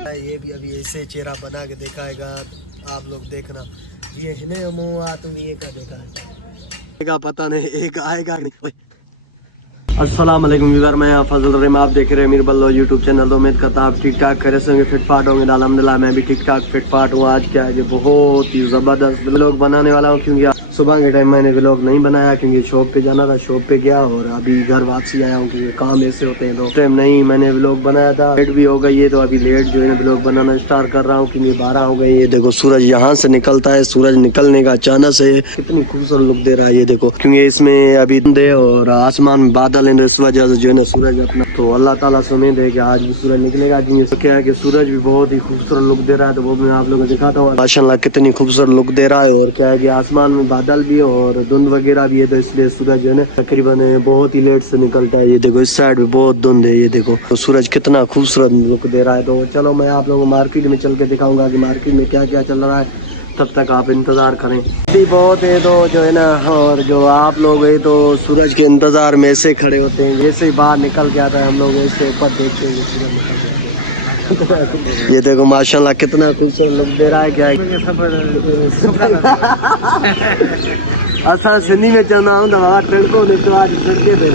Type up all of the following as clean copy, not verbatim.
ये भी अभी ऐसे चेहरा बना के दिखाएगा, आप लोग देखना। ये हिने मुँह तुम ये का देखा पता नहीं एक आएगा नहीं। अस्सलाम वालेकुम व्यूअर, मैं फजल रहीम, आप देख रहे हैं मीर बल्लो यूट्यूब चैनल। तो उम्मीद करता आप ठीक ठाक खैरियत से होंगे, फिट फाट होंगे। अल्हम्दुलिल्लाह मैं भी ठीक ठाक फिट फाट हूँ। आज क्या है कि बहुत ही ज़बरदस्त व्लॉग बनाने वाला हूँ, क्योंकि सुबह के टाइम मैंने व्लॉग नहीं बनाया क्योंकि शॉप पे जाना था। शॉप पे गया और अभी घर वापसी आया हूँ क्योंकि काम ऐसे होते हैं। तो टाइम नहीं मैंने व्लॉग बनाया था, लेट भी हो गई है, तो अभी लेट जो है व्लॉग बनाना स्टार्ट कर रहा हूँ क्योंकि 12 हो गई है। देखो सूरज यहाँ से निकलता है, सूरज निकलने का अचानक से कितनी खूबसूरत लुक दे रहा है ये देखो, क्योंकि इसमें अभी धुंध है और आसमान में बादल है, इस वजह से जो है ना सूरज अपना, तो अल्लाह ताला से उम्मीद है कि आज भी सूरज निकलेगा। क्योंकि क्या है कि सूरज भी बहुत ही खूबसूरत लुक दे रहा है, तो वो मैं आप लोगों को दिखाता हूँ माशाल्लाह कितनी खूबसूरत लुक दे रहा है। और क्या है कि आसमान में बादल भी है और धुंध वगैरह भी है, तो इसलिए सूरज जो है ना तकरीबन बहुत ही लेट से निकलता है। ये देखो इस साइड में बहुत धुंध है, ये देखो तो सूरज कितना खूबसूरत लुक दे रहा है। तो चलो मैं आप लोगों को मार्केट में चल के दिखाऊंगा कि मार्केट में क्या क्या चल रहा है, तब तक आप इंतजार करें। भी बहुत है तो जो है ना, और जो आप लोग है तो सूरज के इंतजार में ऐसे खड़े होते हैं, जैसे ही बाहर निकल के आता है हम लोग ऐसे ऊपर देखते हैं सूरज निकल के आता है। ये देखो माशाल्लाह कितना खूबसूरत लुक दे रहा है। क्या असा सिंधी में चवंदा हूँ बाबा ट्रंको निकितो आज ट्रंके पे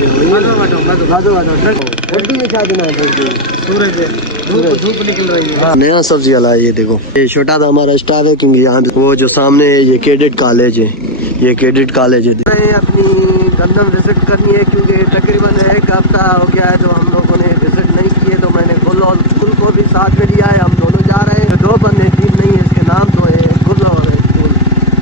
उर्दू में क्या देना है, सूरज धूप निकल रही है। हाँ, नया सब्जी वाला है। ये देखो ये छोटा सा हमारा स्टाफ है, क्योंकि यहाँ वो जो सामने है ये कैडेट कॉलेज है, ये कैडेट कॉलेज है। मैं अपनी गंदम विजिट करनी है क्योंकि तकरीबन 1 हफ्ता हो गया है तो हम लोगों ने विजिट नहीं किए, तो मैंने गुल और स्कूल को भी साथ में लिया है। हम दोनों जा रहे हैं, 2 बंदे 3 नहीं है, इसके नाम तो है गुल और स्कूल।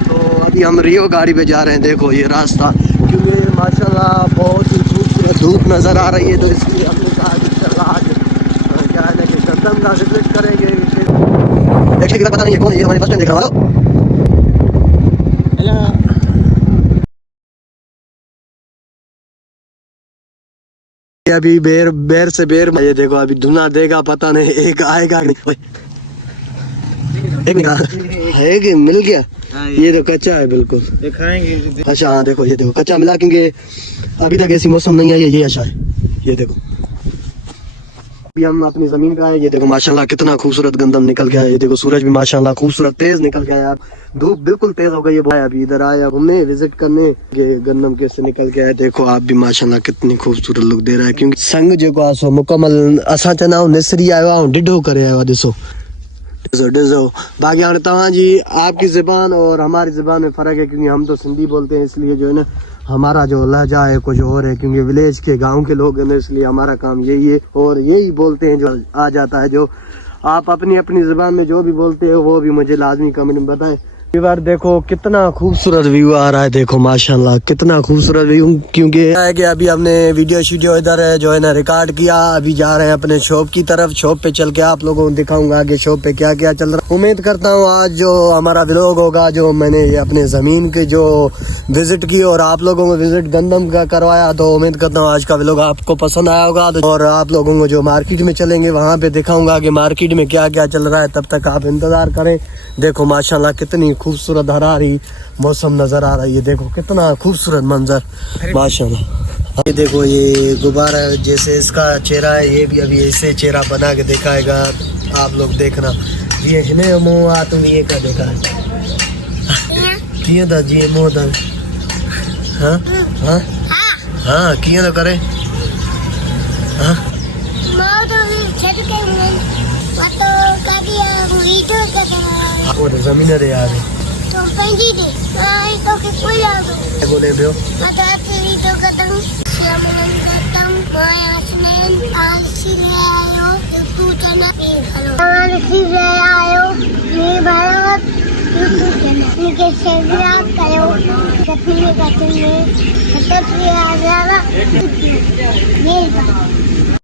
तो अभी हम रियो गाड़ी पे जा रहे हैं। देखो ये रास्ता, क्योंकि माशाल्लाह बहुत ही खूबसूरत धूप नज़र आ रही है, तो इसलिए हमने कहा कि चल आज क्या है कि गंदम का विजिट करेंगे। पता नहीं कौन, ये हमारे फर्स्ट टाइम देख रहा हूँ। अभी बेर से बेर, ये देखो अभी धुना देगा पता नहीं एक आएगा नहीं। एक मिल गया, ये तो कच्चा है बिल्कुल, खाएंगे। अच्छा हाँ देखो ये देखो कच्चा मिला, क्योंकि अभी तक ऐसी मौसम नहीं है। ये अच्छा है, ये देखो अभी हम अपनी जमीन पे आए। ये देखो माशाल्लाह कितना खूबसूरत गंदम निकल गया है। ये देखो सूरज भी माशाल्लाह खूबसूरत तेज निकल गया यार, धूप बिल्कुल तेज हो गई है भाई। अभी इधर आया घूमने विजिट करने के गंदम कैसे निकल गया है। देखो आप भी माशाल्लाह कितनी खूबसूरत लुक दे रहा है, क्योंकि संग जो आसो मुकम्मल असा चना निसरी आयो डिडो करे आयो। दिसो बाकी हाँ तवाजी आपकी ज़बान और हमारी ज़बान में फ़र्क है, क्योंकि हम तो सिंधी बोलते हैं, इसलिए जो है ना हमारा जो लहजा है कुछ और है, क्योंकि विलेज के गांव के लोग हैं ना, इसलिए हमारा काम यही है और यही बोलते हैं जो आ जाता है। जो आप अपनी अपनी ज़बान में जो भी बोलते हो वो भी मुझे लाजमी कमेंट में बताएं। बार देखो कितना खूबसूरत व्यू आ रहा है, देखो माशाल्लाह कितना खूबसूरत व्यू, क्योंकि है कि अभी हमने वीडियो इधर है जो है ना रिकॉर्ड किया। अभी जा रहे हैं अपने शॉप की तरफ, शॉप पे चल के आप लोगों को दिखाऊंगा आगे शॉप पे क्या क्या चल रहा है। उम्मीद करता हूँ आज जो हमारा व्लॉग होगा, जो मैंने ये अपने ज़मीन की जो विजिट की और आप लोगों को विजिट गंदम का करवाया, तो उम्मीद करता हूँ आज का व्लॉग आपको पसंद आया होगा। और आप लोगों को जो मार्केट में चलेंगे वहाँ पे दिखाऊंगा कि मार्केट में क्या क्या चल रहा है, तब तक आप इंतज़ार करें। देखो माशाल्लाह कितनी खूबसूरत हरारी मौसम नज़र आ रहा है। ये देखो कितना खूबसूरत मंजर माशाल्लाह। ये देखो ये गुब्बारा जैसे इसका चेहरा है, ये भी अभी ऐसे चेहरा बना के दिखाएगा, आप लोग देखना। ये हिने मुँह तुम ये का देखा है किए था जी मुँह था। हाँ हाँ हाँ किए तो करे। हाँ वो तो जमीन है यार, तो पंजी दे तो के कोई लागो बोले बियो मता तेरी तो कतम श्यामलन कतम आसमान आसी ले आयो तू जना पे हलो आसी ले आयो ये भारत तू जना के सेवा कयो कतने कतने कतने आ जाला ये